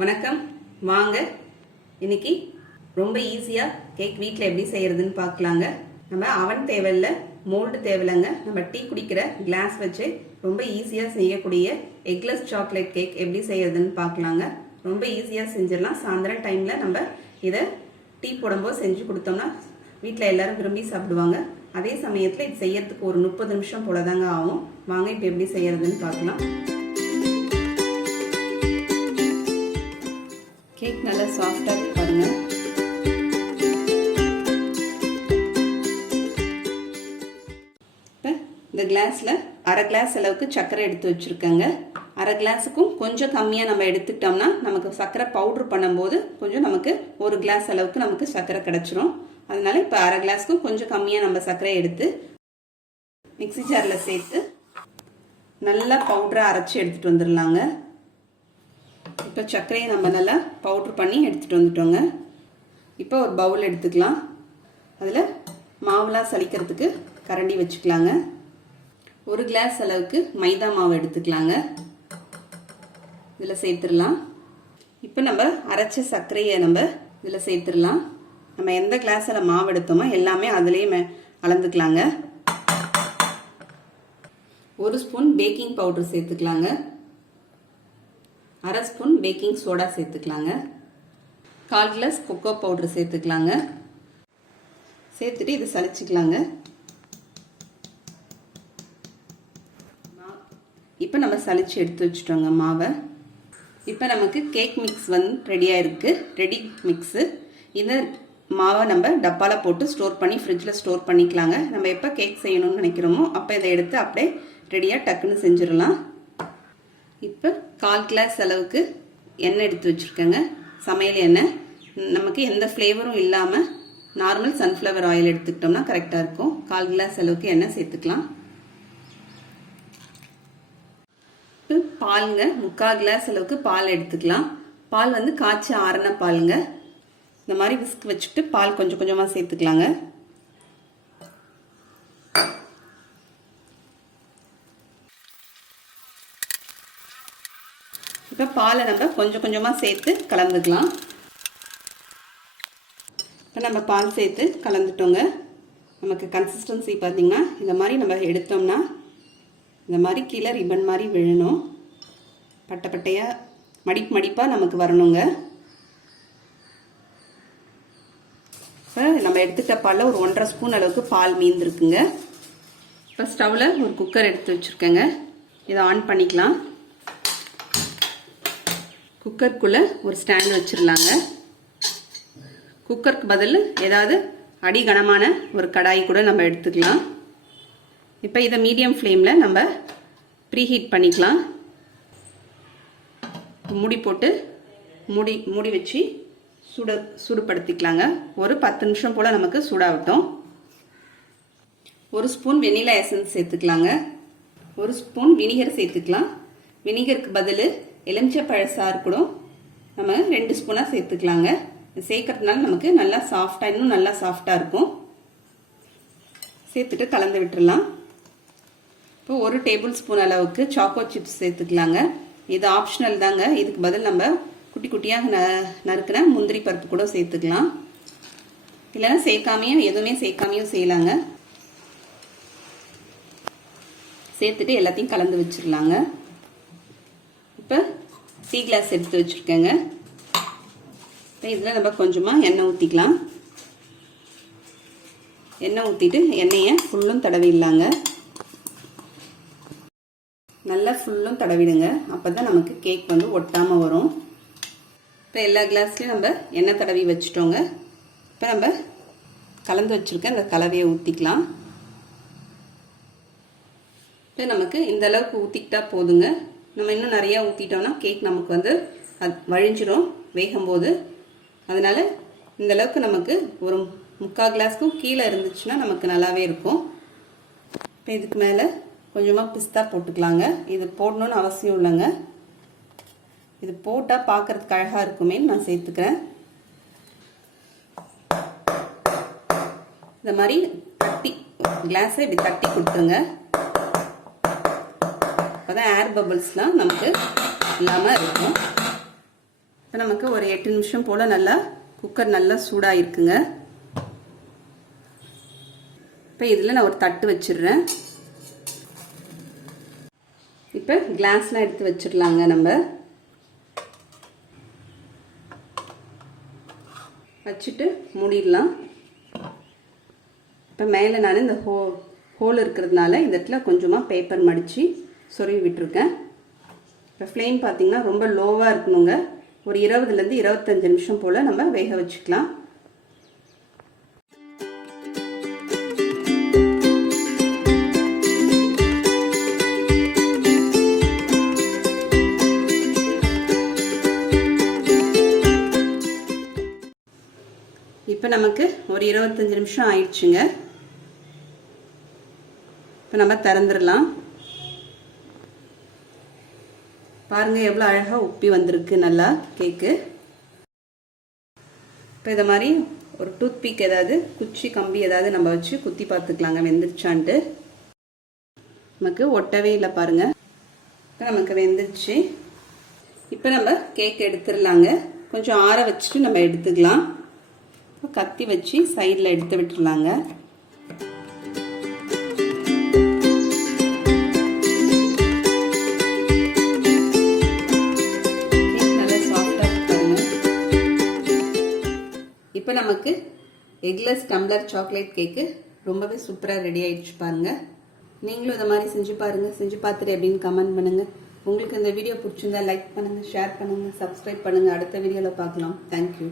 வணக்கம். வாங்க இன்னைக்கு ரொம்ப ஈஸியாக கேக் வீட்டில் எப்படி செய்கிறதுன்னு பார்க்கலாங்க. நம்ம அவன் தேவையில்ல, மோல்டு தேவையில்லைங்க. நம்ம டீ குடிக்கிற கிளாஸ் வச்சு ரொம்ப ஈஸியாக செய்யக்கூடிய எக்லெஸ் சாக்லேட் கேக் எப்படி செய்கிறதுன்னு பார்க்கலாங்க. ரொம்ப ஈஸியாக செஞ்சிடலாம். சாயந்தரம் டைமில் நம்ம இதை டீ போடும்போது செஞ்சு கொடுத்தோம்னா வீட்டில் எல்லோரும் விரும்பி சாப்பிடுவாங்க. அதே சமயத்தில் இது செய்யறதுக்கு ஒரு 30 நிமிஷம் போல தாங்க ஆகும். வாங்க இப்போ எப்படி செய்கிறதுன்னு பார்க்கலாம். கேக் நல்லா சாஃப்டாக இருக்கு பாருங்க. இப்போ இந்த கிளாஸில் அரை கிளாஸ் அளவுக்கு சர்க்கரை எடுத்து வச்சுருக்கேங்க. அரை கிளாஸுக்கும் கொஞ்சம் கம்மியாக நம்ம எடுத்துக்கிட்டோம்னா நமக்கு சர்க்கரை பவுட்ரு பண்ணும்போது கொஞ்சம் நமக்கு ஒரு கிளாஸ் அளவுக்கு நமக்கு சர்க்கரை கிடச்சிரும். அதனால இப்போ அரை கிளாஸுக்கும் கொஞ்சம் கம்மியாக நம்ம சர்க்கரை எடுத்து மிக்ஸி ஜாரில் சேர்த்து நல்லா பவுடராக அரைச்சி எடுத்துகிட்டு வந்துடலாங்க. இப்போ சர்க்கரையை நம்ம நல்லா பவுட்ரு பண்ணி எடுத்துகிட்டு வந்துட்டோங்க. இப்போ ஒரு பவுல் எடுத்துக்கலாம். அதில் மாவுலாம் சலிக்கிறதுக்கு கரண்டி வச்சுக்கலாங்க. ஒரு கிளாஸ் அளவுக்கு மைதா மாவு எடுத்துக்கலாங்க. இதில் சேர்த்துடலாம். இப்போ நம்ம அரைச்ச சர்க்கரையை நம்ம இதில் சேர்த்துடலாம். நம்ம எந்த கிளாஸில் மாவு எடுத்தோமோ எல்லாமே அதுலேயே அளந்துக்கலாங்க. ஒரு ஸ்பூன் பேக்கிங் பவுடர் சேர்த்துக்கலாங்க. அரை ஸ்பூன் பேக்கிங் சோடா சேர்த்துக்கலாங்க. 1/4 கிளாஸ் கொக்கோ பவுடர் சேர்த்துக்கலாங்க. சேர்த்துட்டு இதை சலிச்சுக்கலாங்க. இப்போ நம்ம சலிச்சு எடுத்து வச்சுட்டோங்க மாவை. இப்போ நமக்கு கேக் மிக்ஸ் ரெடியாக இருக்குது. Ready mix. இந்த மாவை நம்ம டப்பாவில் போட்டு ஸ்டோர் பண்ணி ஃப்ரிட்ஜில் ஸ்டோர் பண்ணிக்கலாங்க. நம்ம எப்போ கேக் செய்யணும்னு நினைக்கிறோமோ அப்போ இதை எடுத்து அப்படியே ரெடியாக டக்குன்னு செஞ்சிடலாம். இப்போ 1/4 கிளாஸ் அளவுக்கு எண்ணெய் எடுத்து வச்சுருக்கேங்க. சமையல் எண்ணெய். நமக்கு எந்த ஃப்ளேவரும் இல்லாமல் நார்மல் சன்ஃப்ளவர் ஆயில் எடுத்துக்கிட்டோம்னா கரெக்டாக இருக்கும். 1/4 கிளாஸ் அளவுக்கு எண்ணெய் சேர்த்துக்கலாம். இப்போ பாலுங்க. 3/4 கிளாஸ் அளவுக்கு பால் எடுத்துக்கலாம். பால் காய்ச்சி ஆறின பாலுங்க. இந்த மாதிரி விஸ்க் வச்சுட்டு பால் கொஞ்சம் கொஞ்சமாக சேர்த்துக்கலாங்க. இப்போ பாலை நம்ம கொஞ்சம் கொஞ்சமாக சேர்த்து கலந்துக்கலாம். இப்போ நம்ம பால் சேர்த்து கலந்துட்டோங்க. நமக்கு கன்சிஸ்டன்சி பார்த்திங்கன்னா இந்த மாதிரி நம்ம எடுத்தோம்னா இந்த மாதிரி கீழே ரிப்பன் மாதிரி விழணும். பட்டை பட்டையாக மடிப்பாக நமக்கு வரணுங்க. இப்போ நம்ம எடுத்துக்கிட்ட பாலில் ஒரு 1.5 ஸ்பூன் அளவுக்கு பால் மீந்திருக்குங்க. இப்போ ஸ்டவ்வில் ஒரு குக்கர் எடுத்து வச்சுருக்கேங்க. இதை ஆன் பண்ணிக்கலாம். குக்கருக்குள்ளே ஒரு ஸ்டாண்ட் வச்சிடலாங்க. குக்கருக்கு பதில் ஏதாவது அடிகனமான ஒரு கடாய் கூட நம்ம எடுத்துக்கலாம். இப்போ இதை மீடியம் ஃப்ளேமில் நம்ம ப்ரீஹீட் பண்ணிக்கலாம். மூடி போட்டு மூடி வச்சு சூடுபடுத்திக்கலாங்க. ஒரு 10 நிமிஷம் போல் நமக்கு சூடாகட்டும். ஒரு ஸ்பூன் வெனிலா எசன்ஸ் சேர்த்துக்கலாங்க. ஒரு ஸ்பூன் வினிகர் சேர்த்துக்கலாம். வினிகருக்கு பதில் எலுமிச்சை பழச்சாறு கூட நம்ம 2 ஸ்பூனாக சேர்த்துக்கலாங்க. சேர்க்கறதுனால நமக்கு நல்லா சாஃப்டாக, இன்னும் நல்லா சாஃப்டாக இருக்கும். சேர்த்துட்டு கலந்து விட்டுடலாம். இப்போ 1 டேபிள் ஸ்பூன் அளவுக்கு சாக்கோ சிப்ஸ் சேர்த்துக்கலாங்க. இது ஆப்ஷனல் தாங்க. இதுக்கு பதில் நம்ம குட்டி குட்டியாக நறுக்கின முந்திரி பருப்பு கூட சேர்த்துக்கலாம். இல்லைன்னா சேர்க்காமையும் எதுவுமே சேர்க்காமையும் செய்யலாங்க. சேர்த்துட்டு எல்லாத்தையும் கலந்து வச்சிடலாங்க. இப்போ டீ கிளாஸ் எடுத்து வச்சுருக்கேங்க. இப்போ இதில் நம்ம கொஞ்சமாக எண்ணெய் ஊற்றிக்கலாம். எண்ணெய் ஊற்றிட்டு எண்ணெயை ஃபுல்லும் தடவிடலாங்க. நல்லா ஃபுல்லும் தடவிடுங்க. அப்போ தான் நமக்கு கேக் ஒட்டாமல் வரும். இப்போ எல்லா கிளாஸ்லையும் நம்ம எண்ணெய் தடவி வச்சுட்டோங்க. இப்போ நம்ம கலந்து வச்சுருக்க அந்த கலவையை ஊற்றிக்கலாம். இப்போ நமக்கு இந்த அளவுக்கு ஊற்றிக்கிட்டா போதுங்க. நம்ம இன்னும் நிறையா ஊற்றிட்டோம்னா கேக் நமக்கு வழிஞ்சிரும் வேகும்போது. அதனால் இந்தளவுக்கு நமக்கு ஒரு 3/4 கிளாஸ்க்கும் கீழே இருந்துச்சுன்னா நமக்கு நல்லாவே இருக்கும். இப்போ இதுக்கு மேலே கொஞ்சமாக பிஸ்தா போட்டுக்கலாங்க. இது போடணுன்னு அவசியம் இல்லைங்க. இது போட்டால் பார்க்குறதுக்கு அழகாக இருக்குமேன்னு நான் சேர்த்துக்கிறேன். இந்த மாதிரி தட்டி கிளாஸை இப்படி தட்டி கொடுத்துருங்க. அப்போ தான் ஏர் பபிள்ஸ்லாம் நமக்கு இல்லாமல் இருக்கும். இப்போ நமக்கு ஒரு 8 நிமிஷம் போல் நல்லா குக்கர் நல்லா சூடாக இருக்குங்க. இப்போ இதில் நான் ஒரு தட்டு வச்சிடுறேன். இப்போ கிளாஸ்லாம் எடுத்து வச்சிடலாங்க. நம்ம வச்சுட்டு மூடிடலாம். இப்போ மேலே நான் இந்த ஹோல் இருக்கிறதுனால இந்த இடத்துல கொஞ்சமாக பேப்பர் மடித்து சொருவி விட்டுருக்கேன். இப்போ ஃப்ளேம் பார்த்திங்கன்னா ரொம்ப லோவாக இருக்கணுங்க. ஒரு 20லேருந்து 25 நிமிஷம் போல் நம்ம வேக வச்சுக்கலாம். இப்போ நமக்கு ஒரு 25 நிமிஷம் ஆயிடுச்சுங்க. இப்போ நம்ம திறந்துடலாம். பாருங்க எவ்வளோ அழகாக உப்பி வந்திருக்கு நல்லா கேக்கு. இப்போ இதை மாதிரி ஒரு டூத் பீக் ஏதாவது குச்சி கம்பி ஏதாவது நம்ம வச்சு குத்தி பார்த்துக்கலாங்க வெந்துருச்சான்ட்டு. நமக்கு ஒட்டவே இல்லை பாருங்க. இப்போ நமக்கு வெந்துருச்சு. இப்போ நம்ம கேக் எடுத்துடலாங்க. கொஞ்சம் ஆற வச்சுட்டு நம்ம எடுத்துக்கலாம். இப்போ கத்தி வச்சு சைடில் எடுத்து விட்டுடலாங்க. இப்போ நமக்கு எக்லெஸ் டம்ளர் சாக்லேட் கேக்கு ரொம்பவே சூப்பராக ரெடி ஆயிடுச்சு பாருங்க. நீங்களும் இதை மாதிரி செஞ்சு பாருங்க. செஞ்சு பார்த்துட்டு எப்படின்னு கமெண்ட் பண்ணுங்க. உங்களுக்கு இந்த வீடியோ பிடிச்சிருந்தா லைக் பண்ணுங்க, ஷேர் பண்ணுங்க, சப்ஸ்கிரைப் பண்ணுங்க. அடுத்த வீடியோவில் பார்க்கலாம். தேங்க்யூ.